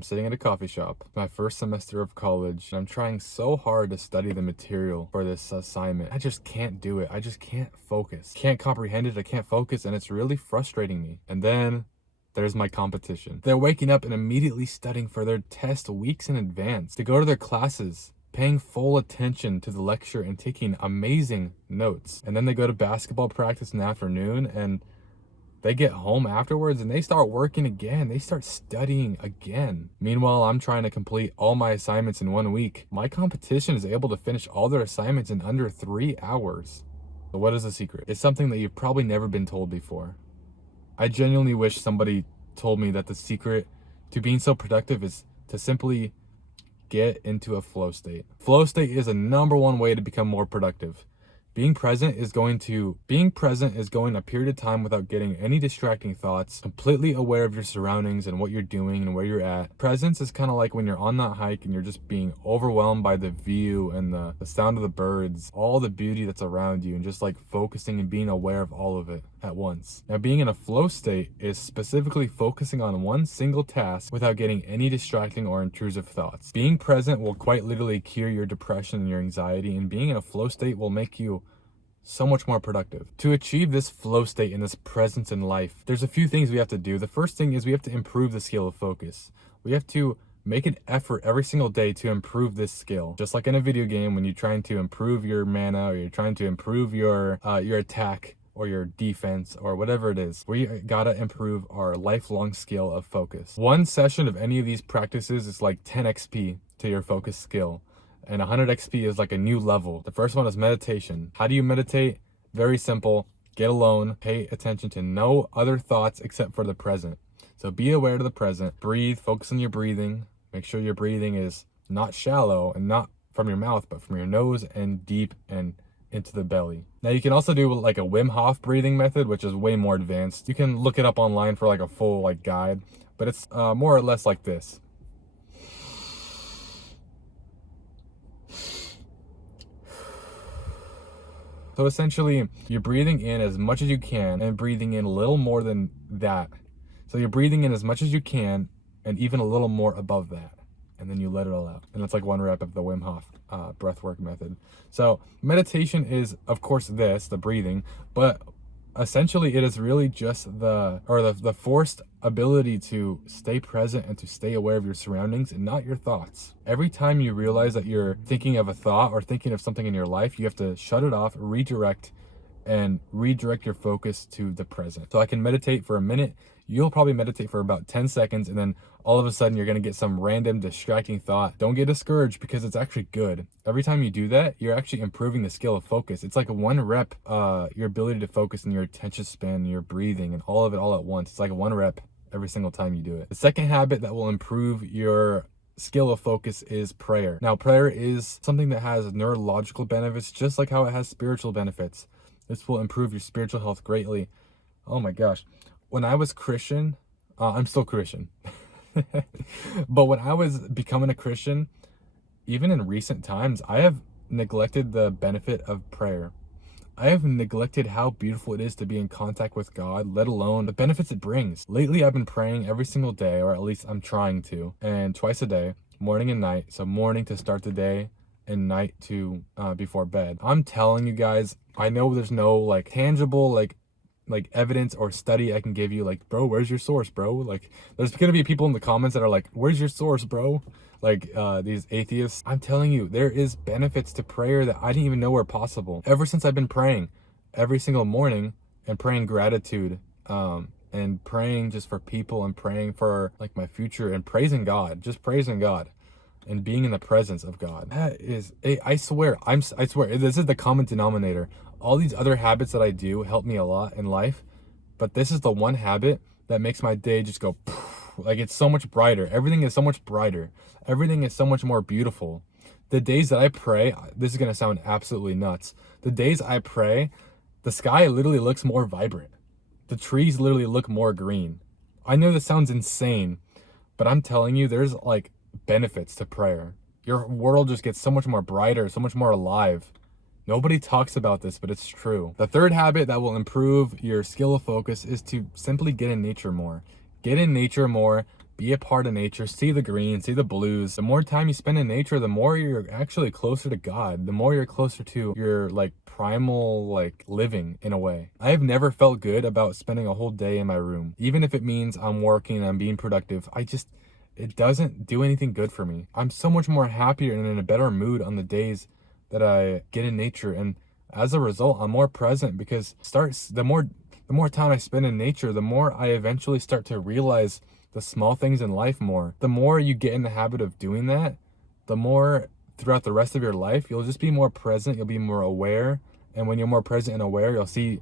I'm sitting at a coffee shop, my first semester of college, and I'm trying so hard to study the material for this assignment. I just can't do it. I just can't focus. Can't comprehend it. I can't focus, and it's really frustrating me. And then there's my competition. They're waking up and immediately studying for their test weeks in advance to go to their classes, paying full attention to the lecture and taking amazing notes. And then they go to basketball practice in the afternoon, and they get home afterwards and they start working again. They start studying again. Meanwhile, I'm trying to complete all my assignments in 1 week. My competition is able to finish all their assignments in under 3 hours. So what is the secret? It's something that you've probably never been told before. I genuinely wish somebody told me that the secret to being so productive is to simply get into a flow state. Flow state is a #1 way to become more productive. Being present is going a period of time without getting any distracting thoughts, completely aware of your surroundings and what you're doing and where you're at. Presence is kind of like when you're on that hike and you're just being overwhelmed by the view and the sound of the birds, all the beauty that's around you, and just like focusing and being aware of all of it at once. Now, being in a flow state is specifically focusing on one single task without getting any distracting or intrusive thoughts. Being present will quite literally cure your depression and your anxiety, and being in a flow state will make you so much more productive. To achieve this flow state and this presence in life, there's a few things we have to do. The first thing is we have to improve the skill of focus. We have to make an effort every single day to improve this skill. Just like in a video game, when you're trying to improve your mana, or you're trying to improve your attack or your defense or whatever it is, we gotta improve our lifelong skill of focus. One session of any of these practices is like 10 XP to your focus skill. And 100 XP is like a new level. The first one is meditation. How do you meditate? Very simple. Get alone. Pay attention to no other thoughts except for the present. So be aware of the present. Breathe. Focus on your breathing. Make sure your breathing is not shallow and not from your mouth, but from your nose and deep and into the belly. Now you can also do like a Wim Hof breathing method, which is way more advanced. You can look it up online for like a full like guide, but it's more or less like this. So essentially, you're breathing in as much as you can and breathing in a little more than that. So you're breathing in as much as you can and even a little more above that. And then you let it all out. And it's like 1 rep of the Wim Hof breathwork method. So meditation is, of course, the breathing, but essentially it is really just the forced ability to stay present and to stay aware of your surroundings and not your thoughts. Every time you realize that you're thinking of a thought or thinking of something in your life, you have to shut it off, redirect your focus to the present. So I can meditate for a minute. You'll probably meditate for about 10 seconds, and then all of a sudden you're going to get some random distracting thought. Don't get discouraged, because it's actually good. Every time you do that, you're actually improving the skill of focus. It's like 1 rep, your ability to focus in your attention span, your breathing, and all of it all at once. It's like 1 rep every single time you do it. The second habit that will improve your skill of focus is prayer. Now, prayer is something that has neurological benefits, just like how it has spiritual benefits. This will improve your spiritual health greatly. Oh my gosh. When I was Christian, I'm still Christian, but when I was becoming a Christian, even in recent times, I have neglected the benefit of prayer. I have neglected how beautiful it is to be in contact with God, let alone the benefits it brings. Lately, I've been praying every single day, or at least I'm trying to, and twice a day, morning and night. So morning to start the day and night to before bed. I'm telling you guys, I know there's no like tangible like evidence or study I can give you, like, bro, where's your source, bro? Like, there's gonna be people in the comments that are like, where's your source, bro? Like these atheists. I'm telling you, there is benefits to prayer that I didn't even know were possible. Ever since I've been praying every single morning and praying gratitude, and praying just for people and praying for like my future and praising God, just praising God and being in the presence of God. That is, I swear, this is the common denominator. All these other habits that I do help me a lot in life, but this is the one habit that makes my day just go poof, like it's so much brighter. Everything is so much brighter. Everything is so much more beautiful. The days that I pray, this is going to sound absolutely nuts. The days I pray, the sky literally looks more vibrant. The trees literally look more green. I know this sounds insane, but I'm telling you, there's like benefits to prayer. Your world just gets so much more brighter, so much more alive. Nobody talks about this, but it's true. The third habit that will improve your skill of focus is to simply get in nature more. Get in nature more, be a part of nature, see the green, see the blues. The more time you spend in nature, the more you're actually closer to God, the more you're closer to your like primal like living in a way. I have never felt good about spending a whole day in my room. Even if it means I'm working, I'm being productive, it doesn't do anything good for me. I'm so much more happier and in a better mood on the days that I get in nature, and as a result, I'm more present because the more time I spend in nature, the more I eventually start to realize the small things in life more. The more you get in the habit of doing that, the more throughout the rest of your life, you'll just be more present, you'll be more aware, and when you're more present and aware, you'll see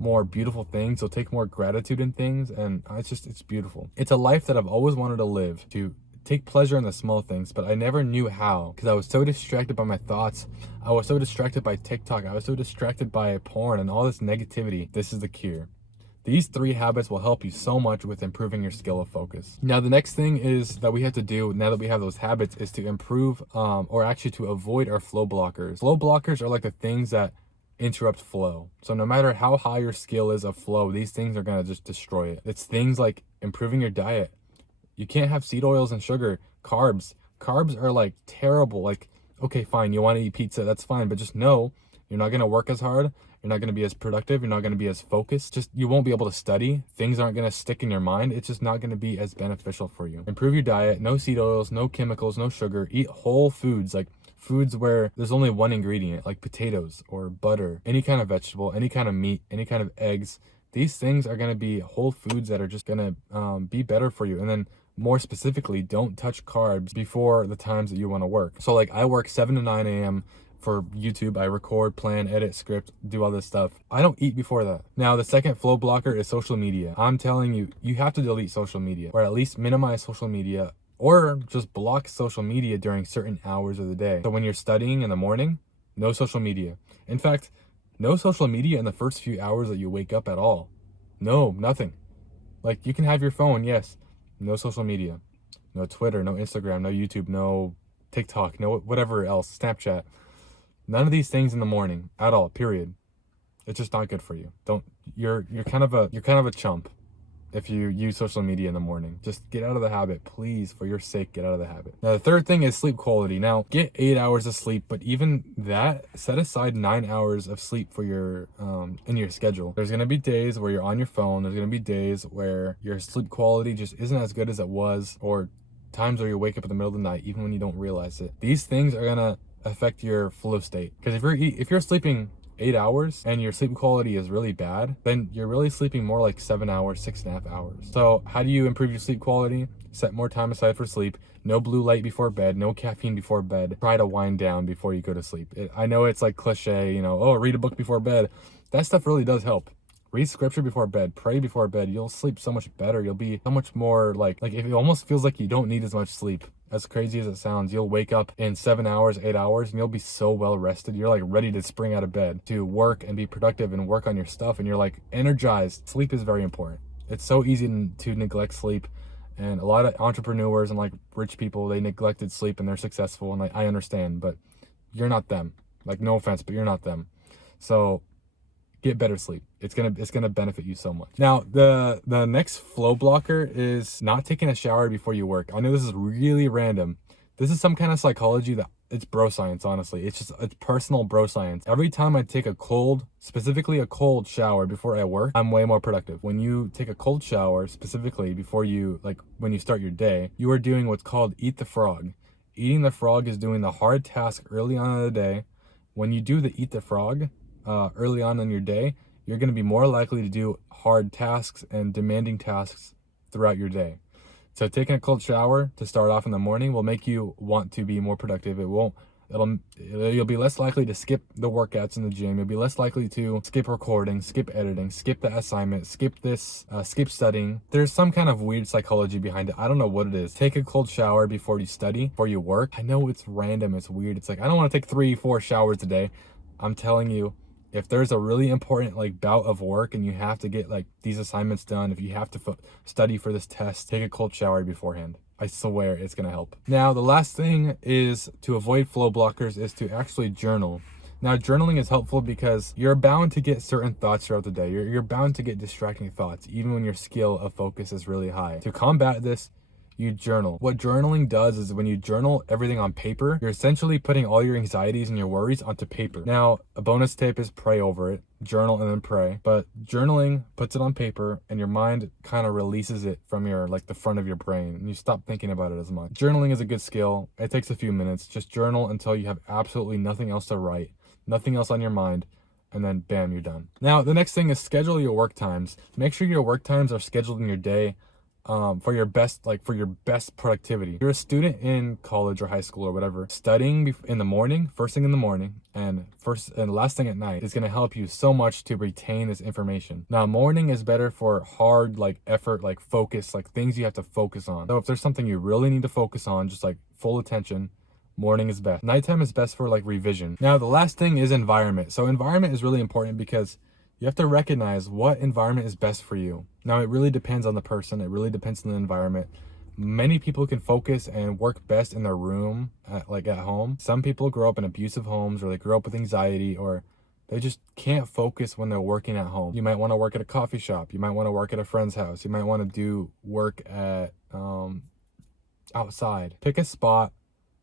more beautiful things, you'll take more gratitude in things, and it's beautiful. It's a life that I've always wanted to live, to take pleasure in the small things, but I never knew how because I was so distracted by my thoughts. I was so distracted by TikTok. I was so distracted by porn and all this negativity. This is the cure. These 3 habits will help you so much with improving your skill of focus. Now, the next thing is that we have to do now that we have those habits is to improve or actually to avoid our flow blockers. Flow blockers are like the things that interrupt flow. So no matter how high your skill is of flow, these things are going to just destroy it. It's things like improving your diet. You can't have seed oils and sugar, carbs. Carbs are like terrible. Like, okay, fine, you want to eat pizza, that's fine, but just know you're not going to work as hard. You're not going to be as productive. You're not going to be as focused. You won't be able to study. Things aren't going to stick in your mind. It's just not going to be as beneficial for you. Improve your diet. No seed oils, no chemicals, no sugar. Eat whole foods, like foods where there's only one ingredient, like potatoes or butter, any kind of vegetable, any kind of meat, any kind of eggs. These things are going to be whole foods that are just going to be better for you. And then more specifically, don't touch carbs before the times that you want to work. So like I work 7 to 9 a.m. for YouTube. I record, plan, edit, script, do all this stuff. I don't eat before that. Now, the second flow blocker is social media. I'm telling you, you have to delete social media, or at least minimize social media, or just block social media during certain hours of the day. So when you're studying in the morning, no social media. In fact, no social media in the first few hours that you wake up at all. No, nothing. Like, you can have your phone, yes. No social media. No Twitter, no Instagram, no YouTube, no TikTok, no whatever else, Snapchat. None of these things in the morning at all, period. It's just not good for you. You're kind of a chump if you use social media in the morning. Just get out of the habit, please, for your sake, get out of the habit. Now, the third thing is sleep quality. Now, get 8 hours of sleep, but even that, set aside 9 hours of sleep for your in your schedule. There's gonna be days where you're on your phone. There's gonna be days where your sleep quality just isn't as good as it was, or times where you wake up in the middle of the night, even when you don't realize it. These things are gonna affect your flow state, because if you're sleeping 8 hours and your sleep quality is really bad, then you're really sleeping more like 7 hours, 6.5 hours. So how do you improve your sleep quality? Set more time aside for sleep. No blue light before bed, no caffeine before bed. Try to wind down before you go to sleep. I know it's like cliche, oh, read a book before bed. That stuff really does help. Read scripture before bed, pray before bed. You'll sleep so much better. You'll be so much more like if it almost feels like you don't need as much sleep. As crazy as it sounds, you'll wake up in 7 hours, 8 hours, and you'll be so well rested. You're like ready to spring out of bed to work and be productive and work on your stuff. And you're like energized. Sleep is very important. It's so easy to neglect sleep. And a lot of entrepreneurs and like rich people, they neglected sleep and they're successful. And like, I understand, but you're not them. Like, no offense, but you're not them. So get better sleep. It's gonna benefit you so much. Now, the next flow blocker is not taking a shower before you work. I know this is really random. This is some kind of psychology that it's bro science, honestly. It's personal bro science. Every time I take specifically a cold shower before I work, I'm way more productive. When you take a cold shower, specifically before when you start your day, you are doing what's called eat the frog. Eating the frog is doing the hard task early on in the day. When you do the eat the frog, early on in your day, you're going to be more likely to do hard tasks and demanding tasks throughout your day. So taking a cold shower to start off in the morning will make you want to be more productive. You'll be less likely to skip the workouts in the gym. You'll be less likely to skip recording, skip editing, skip the assignment, skip studying. There's some kind of weird psychology behind it. I don't know what it is. Take a cold shower before you study, before you work. I know it's random, it's weird. It's like, I don't want to take 3-4 showers a day. I'm telling you, if there's a really important bout of work and you have to get these assignments done, if you have to study for this test, take a cold shower beforehand. I swear it's gonna help. Now, the last thing is to avoid flow blockers is to actually journal. Now, journaling is helpful because you're bound to get certain thoughts throughout the day. You're bound to get distracting thoughts, even when your skill of focus is really high. To combat this, you journal. What journaling does is when you journal everything on paper, you're essentially putting all your anxieties and your worries onto paper. Now, a bonus tip is pray over it. Journal and then pray. But journaling puts it on paper and your mind kind of releases it from your, like, the front of your brain, and you stop thinking about it as much. Journaling is a good skill. It takes a few minutes. Just journal until you have absolutely nothing else to write, nothing else on your mind, and then bam, you're done. Now, the next thing is schedule your work times. Make sure your work times are scheduled in your day for your best productivity. If you're a student in college or high school or whatever, studying in the morning, first thing in the morning, and last thing at night is going to help you so much to retain this information. Now, morning is better for hard, like, effort, like, focus, like, things you have to focus on. So if there's something you really need to focus on, just like full attention, morning is best. Nighttime is best for, like, revision. Now, the last thing is environment. So environment is really important because you have to recognize what environment is best for you. Now, it really depends on the person. It really depends on the environment. Many people can focus and work best in their room, at home. Some people grow up in abusive homes, or they grow up with anxiety, or they just can't focus when they're working at home. You might want to work at a coffee shop. You might want to work at a friend's house. You might want to do work at outside. Pick a spot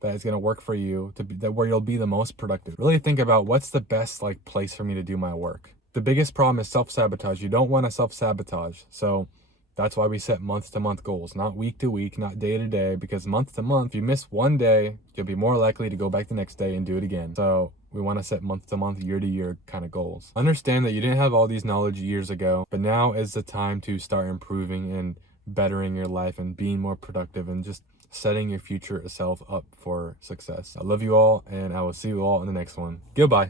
that is going to work for you, where you'll be the most productive. Really think about what's the best, like, place for me to do my work. The biggest problem is self-sabotage. You don't want to self-sabotage. So that's why we set month-to-month goals, not week-to-week, not day-to-day, because month-to-month, if you miss one day, you'll be more likely to go back the next day and do it again. So we want to set month-to-month, year-to-year kind of goals. Understand that you didn't have all these knowledge years ago, but now is the time to start improving and bettering your life and being more productive and just setting your future self up for success. I love you all, and I will see you all in the next one. Goodbye.